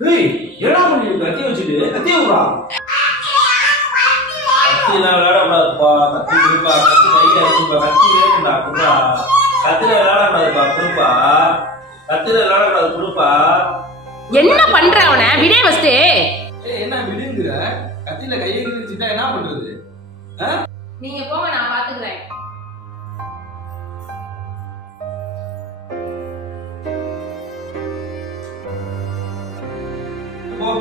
ஏய் என்னடா பண்ணி கத்தி வச்சுட்டு கத்தி விடுறா. கத்திலாம் விளையாடக்கூடாதுப்பா. கத்தி கொடுப்பா. கத்தி கையில இருக்குப்பா. கத்தி வேணும்டா கொடுப்பா. கத்தில விளையாடக்கூடாதுப்பா கொடுப்பா. கத்தில விளையாடக்கூடாது கொடுப்பா. என்ன பண்ற அவனை விடே ஃபர்ஸ்ட். ஏய் என்ன விடுங்கற? கத்தில கையை வச்சுட்டா என்ன பண்றது? நீங்க போங்க நான் பாத்துக்கிறேன். போ.